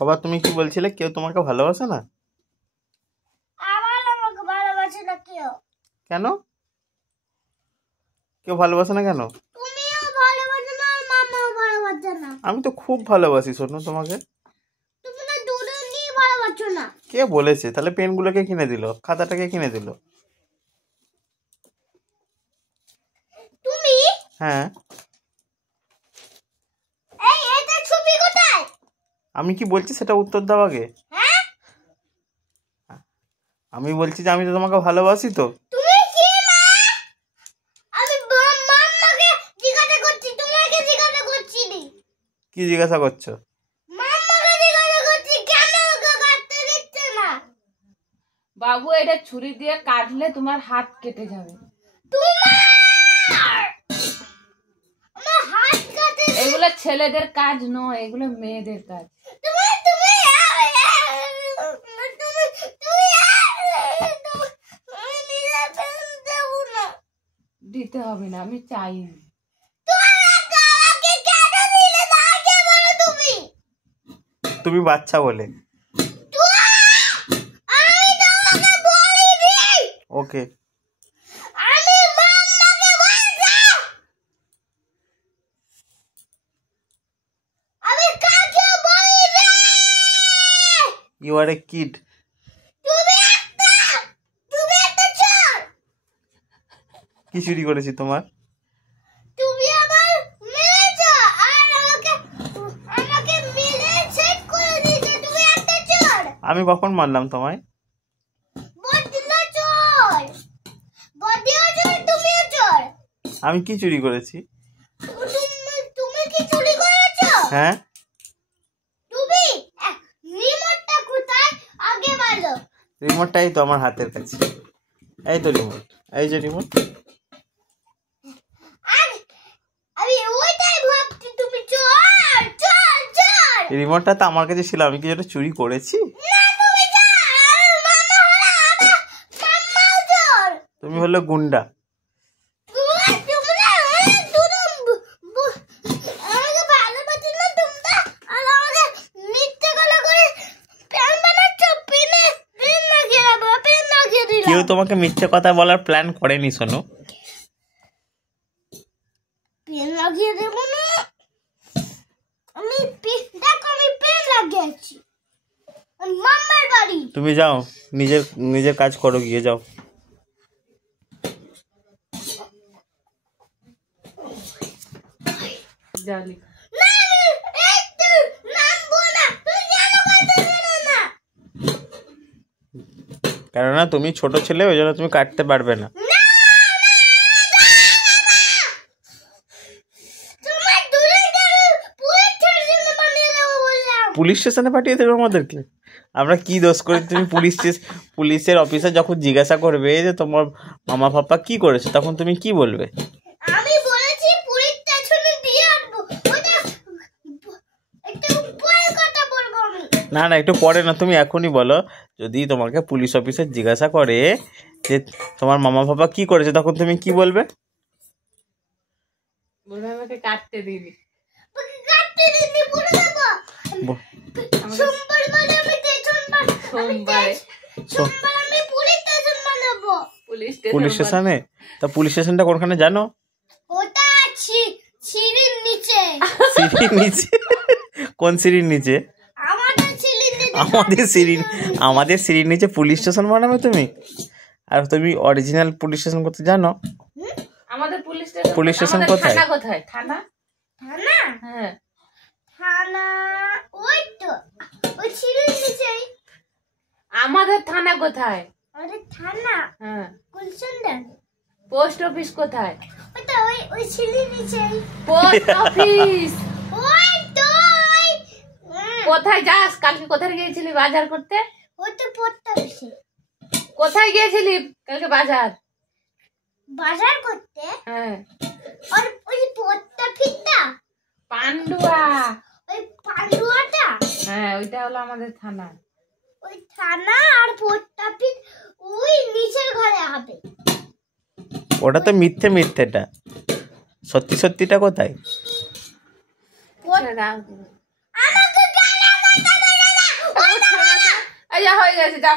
বাবা তুমি কি বলছিলে কেউ তোমাকে ভালোবাসে না? কেন কেউ ভালোবাসে না কেন? আমি তো খুব ভালোবাসি শোনো তোমাকে। কে বলেছে? তাহলে পেনগুলো কে কিনে দিল, খাতাটা কে কিনে দিল? হ্যাঁ আমি কি বলছি সেটা উত্তর দাও আগে। আমি বলছি যে আমি তো তোমাকে ভালোবাসি। তো কি জিজ্ঞাসা করছো? বাবু এটা ছুরি দিয়ে কাটলে তোমার হাত কেটে যাবে। এগুলো ছেলেদের কাজ নয়, এগুলো মেয়েদের কাজ। দিতে হবে না, আমি চাইনি। তুমি বাচ্চা বলে। ওকে You are a kid. কি চুরি করেছি তোমার? আমি কখন মারলাম তোমায়? আমি কি চুরি করেছি? হ্যাঁ রিমোটটাই তো আমার হাতের কাছে। এই তো রিমোট, এই যে রিমোট। রিমোটটা তো আমার কাছে ছিল, আমি কি যেটা চুরি করেছি? তুমি হলো গুন্ডা। কেউ তোমাকে মিথ্যে কথা বলার প্ল্যান করেনি শোনো। পেন লাগিয়ে দেব না আমি। দেখো আমি পেন লাগিয়েছি। মাম্মার বাড়ি। তুমি যাও, নিজের কাজ করো, গিয়ে যাও। জালি কেননা তুমি ছোট ছেলে, ওই জন্য তুমি কাটতে পারবে না। পুলিশ স্টেশনে পাঠিয়ে দেবে আমাদেরকে? আমরা কি দোষ করি? তুমি পুলিশের অফিসার যখন জিজ্ঞাসা করবে যে তোমার মামা পাপা কি করেছে, তখন তুমি কি বলবে? আমি বলেছি পুলিশ স্টেশনে দিয়ে আসবো। ওটা একটু পরে কথা বলবো আমি। না একটু পরে না, তুমি এখনই বলো। যদি তোমাকে পুলিশ অফিসার জিজ্ঞাসা করে যে তোমার মামা পাপা কি করেছে, তখন তুমি কি বলবে? বলবে আমাকে কাটতে দিবি। পুলিশ স্টেশনে? তা পুলিশ স্টেশনটা কোনখানে জানো? ওটা সিঁড়ির নিচে। সিঁড়ির নিচে? কোন সিঁড়ির নিচে? আমাদের সিঁড়ির নিচে পুলিশ স্টেশন বানাবে তুমি? আর তুমি অরিজিনাল পুলিশ স্টেশন করতে জানো? আমাদের পুলিশ স্টেশন কোথায়? কোথায়? থানা। থানা? হ্যাঁ থানা ওই তো ওই সিঁড়ির নিচেই। আমাদের থানা কোথায়? আরে থানা? হ্যাঁ। কুলচন্ডন। পোস্ট অফিস কোথায়? ওটা ওই সিঁড়ির নিচেই। পোস্ট অফিস ওই তো কোথায় যাস? কালকে কোথায় গিয়েছিলি বাজার করতে? ওই তো পোস্ট অফিসে। কোথায় গিয়েছিলি কালকে বাজার করতে? হ্যাঁ। আর ওই পোস্ট অফিসটা পান্ডুয়া। ওই পান্ডুয়াটা? হ্যাঁ ওইটা হলো আমাদের থানা। ওই থানা আর পোস্ট অফিস ওই নিচের ঘরে হবে। ওটা তো মিথ্যেটা, সত্যিটা কোথায়? যা হয়ে গেছে, যা।